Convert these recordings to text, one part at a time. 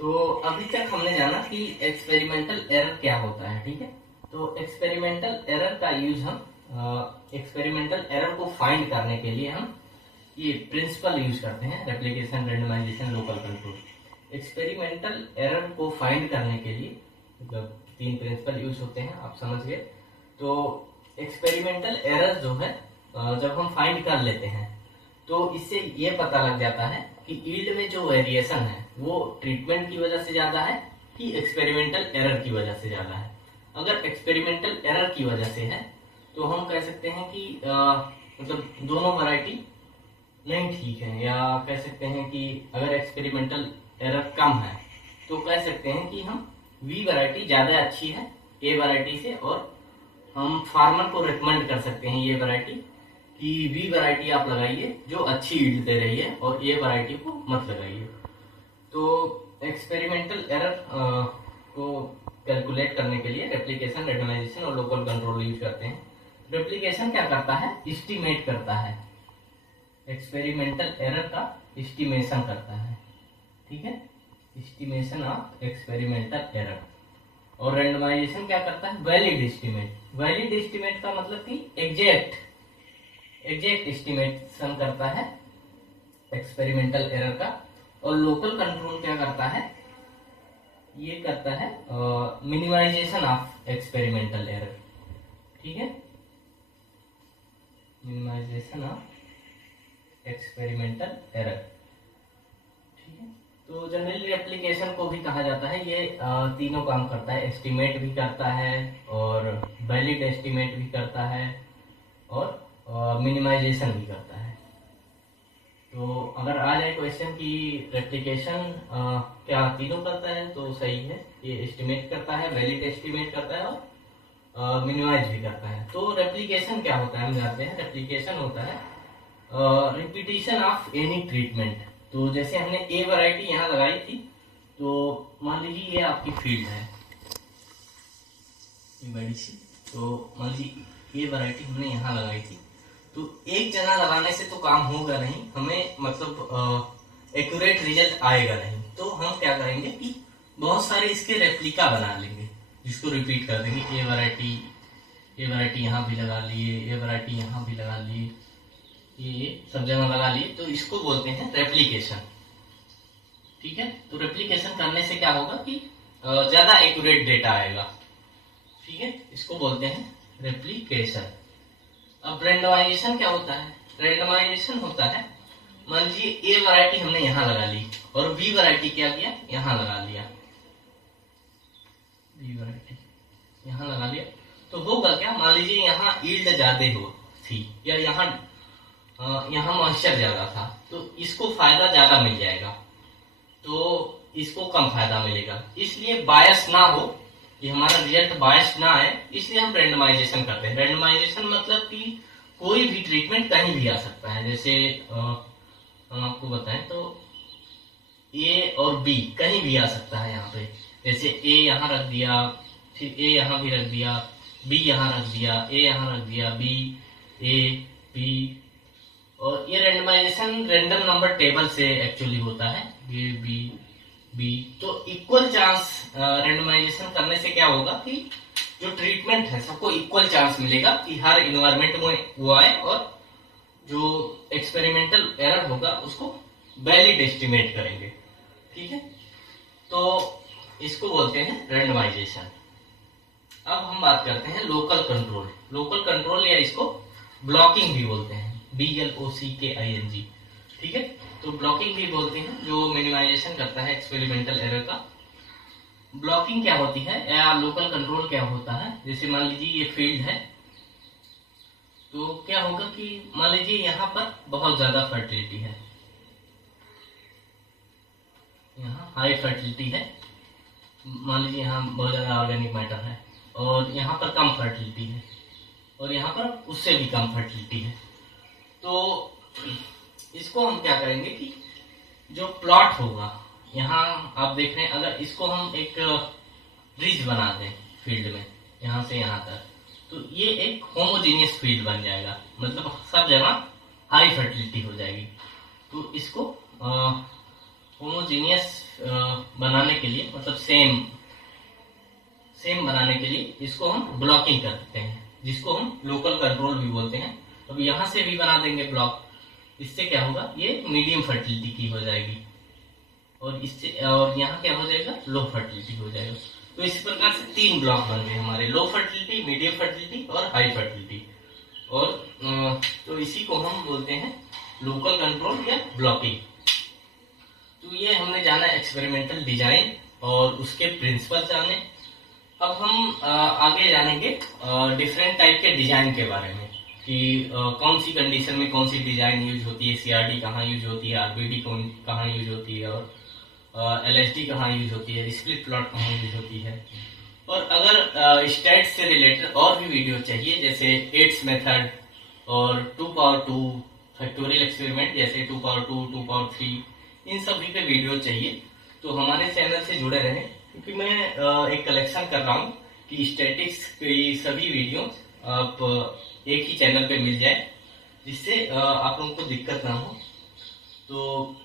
तो अभी तक हमने जाना कि एक्सपेरिमेंटल एरर क्या होता है, ठीक है। तो एक्सपेरिमेंटल एरर का यूज हम एक्सपेरिमेंटल एरर को फाइंड करने के लिए हम ये प्रिंसिपल यूज करते हैं, replication, randomization, local control. Experimental error को फाइंड करने के लिए मतलब 3 प्रिंसिपल यूज होते हैं, आप समझ गए। तो एक्सपेरिमेंटल एरर जो है जब हम फाइंड कर लेते हैं तो इससे ये पता लग जाता है कि यील्ड में जो वेरिएशन है वो ट्रीटमेंट की वजह से ज्यादा है कि एक्सपेरिमेंटल एरर की वजह से ज्यादा है। अगर एक्सपेरिमेंटल एरर की वजह से है तो हम कह सकते हैं कि मतलब दोनों वैरायटी नहीं ठीक है, या कह सकते हैं कि अगर एक्सपेरिमेंटल एरर कम है तो कह सकते हैं कि हम वी वैरायटी ज्यादा अच्छी है ए वैरायटी से, और हम फार्मर को रिकमेंड कर सकते हैं ये वैरायटी कि बी वैरायटी आप लगाइए जो अच्छी यील्ड दे रही है और ये वैरायटी को मत लगाइए। तो एक्सपेरिमेंटल एरर को कैलकुलेट करने के लिए रेप्लिकेशन, रेंडमाइजेशन और लोकल कंट्रोल यूज करते हैं। रेप्लिकेशन क्या करता है? एस्टिमेट करता है, एक्सपेरिमेंटल एरर का एस्टिमेशन करता है, ठीक है, एस्टिमेशन ऑफ एक्सपेरिमेंटल एरर। और रेंडमाइजेशन क्या करता है? Valid estimate. वैलिड एस्टिमेट का मतलब कि एग्जैक्ट एस्टिमेशन करता है एक्सपेरिमेंटल एरर का। और लोकल कंट्रोल क्या करता है? ये करता है मिनिमाइजेशन ऑफ एक्सपेरिमेंटल एरर, ठीक है, मिनिमाइजेशन ऑफ एक्सपेरिमेंटल एरर, ठीक है। तो जनरली एप्लीकेशन को भी कहा जाता है, ये तीनों काम करता है, एस्टिमेट भी करता है और वैलिड एस्टिमेट भी करता है और मिनिमाइजेशन भी करता है। तो अगर आ जाए क्वेश्चन कि रेप्लिकेशन क्या तीनों करता है तो सही है, ये एस्टिमेट करता है, वैलिड एस्टिमेट करता है और मिनिमाइज भी करता है। तो रेप्लिकेशन क्या होता है हम जानते हैं। रेप्लिकेशन होता है रिपीटिशन ऑफ एनी ट्रीटमेंट। तो जैसे हमने ए वैरायटी यहाँ लगाई थी, तो मान लीजिए ये आपकी फील्ड है, ये बड़ी सी, तो मान लीजिए ये वैरायटी हमने यहाँ लगाई थी। तो एक जगह लगाने से तो काम होगा नहीं, हमें मतलब एक्यूरेट रिजल्ट आएगा नहीं। तो हम क्या करेंगे कि बहुत सारे इसके रेप्लिका बना लेंगे, जिसको रिपीट कर देंगे। ये वैरायटी यहाँ भी लगा लिए, ये वैरायटी यहाँ भी लगा लिए, ये सब जगह लगा लिए, तो इसको बोलते हैं रेप्लिकेशन, ठीक है। तो रेप्लिकेशन करने से क्या होगा कि ज्यादा एक्यूरेट डेटा आएगा, ठीक है, इसको बोलते हैं रेप्लिकेशन। अब रेंडमाइजेशन क्या होता है? रेंडमाइजेशन होता है, मान लीजिए ए वैरायटी हमने यहाँ लगा ली और बी वैरायटी क्या किया, यहाँ लगा लिया, बी वैरायटी यहाँ लगा लिया। तो होगा क्या, मान लीजिए यहाँ यील्ड ज्यादा हो थी या यहाँ मॉइस्चर ज्यादा था, तो इसको फायदा ज्यादा मिल जाएगा, तो इसको कम फायदा मिलेगा। इसलिए बायस ना हो, ये हमारा रिजल्ट बायस ना आए, इसलिए हम रेंडमाइजेशन करते हैं। रेंडमाइजेशन मतलब कि कोई भी ट्रीटमेंट कहीं भी आ सकता है। जैसे हम आपको बताएं तो ए और बी कहीं भी आ सकता है यहाँ पे। जैसे ए यहाँ रख दिया, फिर ए यहाँ भी रख दिया, बी यहाँ रख दिया, ए यहाँ रख दिया, बी, ए, बी। और ये रेंडमाइजेशन रैंडम नंबर टेबल से एक्चुअली होता है, ये बी, बी। तो इक्वल चांस रेंडमाइजेशन करने से क्या होगा कि जो ट्रीटमेंट है सबको इक्वल चांस मिलेगा कि हर इन्वायरमेंट में वो आए, और जो एक्सपेरिमेंटल एरर होगा उसको वैलिड एस्टिमेट करेंगे, ठीक है। तो इसको बोलते हैं रेंडमाइजेशन। अब हम बात करते हैं लोकल कंट्रोल। लोकल कंट्रोल या इसको ब्लॉकिंग भी बोलते हैं, BLOCKING, ठीक है। तो ब्लॉकिंग भी बोलते हैं, जो मिनिमाइजेशन करता है एक्सपेरिमेंटल एरर का। ब्लॉकिंग क्या होती है या लोकल कंट्रोल क्या होता है? जैसे मान लीजिए ये फील्ड है, तो क्या होगा कि मान लीजिए यहाँ पर बहुत ज्यादा फर्टिलिटी है, यहाँ हाई फर्टिलिटी है, मान लीजिए यहाँ बहुत ज्यादा ऑर्गेनिक मैटर है, और यहाँ पर कम फर्टिलिटी है, और यहाँ पर उससे भी कम फर्टिलिटी है। तो इसको हम क्या करेंगे कि जो प्लॉट होगा, यहाँ आप देख रहे हैं, अगर इसको हम एक ब्रिज बना दें फील्ड में यहाँ से यहाँ तक, तो ये एक होमोजीनियस फील्ड बन जाएगा, मतलब सब जगह हाई फर्टिलिटी हो जाएगी। तो इसको होमोजीनियस बनाने के लिए, मतलब सेम बनाने के लिए इसको हम ब्लॉकिंग करते हैं, जिसको हम लोकल कंट्रोल भी बोलते हैं। अब यहाँ से भी बना देंगे ब्लॉक, इससे क्या होगा, ये मीडियम फर्टिलिटी की हो जाएगी, और इससे और यहाँ क्या हो जाएगा, लो फर्टिलिटी हो जाएगा। तो इस प्रकार से 3 ब्लॉक बन गए हमारे, लो फर्टिलिटी, मीडियम फर्टिलिटी और हाई फर्टिलिटी। और तो इसी को हम बोलते हैं लोकल कंट्रोल या ब्लॉकिंग। तो ये हमने जाना एक्सपेरिमेंटल डिजाइन और उसके प्रिंसिपल जाने। अब हम आगे जानेंगे डिफरेंट टाइप के डिजाइन के बारे में, कि कौन सी कंडीशन में कौन सी डिजाइन यूज होती है, सीआरडी कहाँ यूज होती है, आरबीडी कहाँ यूज होती है, और एलएसडी कहाँ यूज होती है, स्प्लिट प्लॉट कहाँ यूज होती है। और अगर स्टैट्स से रिलेटेड और भी वीडियो चाहिए, जैसे एट्स मेथड और 2 पावर 2 फैक्टोरियल एक्सपेरिमेंट, जैसे 2 पावर 2, 2 पावर 3, इन सभी पे वीडियो चाहिए तो हमारे चैनल से जुड़े रहें, क्योंकि मैं एक कलेक्शन कर रहा हूँ कि स्टैटिक्स की सभी वीडियो आप एक ही चैनल पे मिल जाए, जिससे आप लोगों को दिक्कत ना हो। तो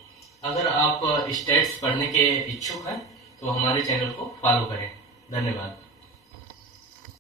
अगर आप स्टैट्स पढ़ने के इच्छुक हैं तो हमारे चैनल को फॉलो करें। धन्यवाद।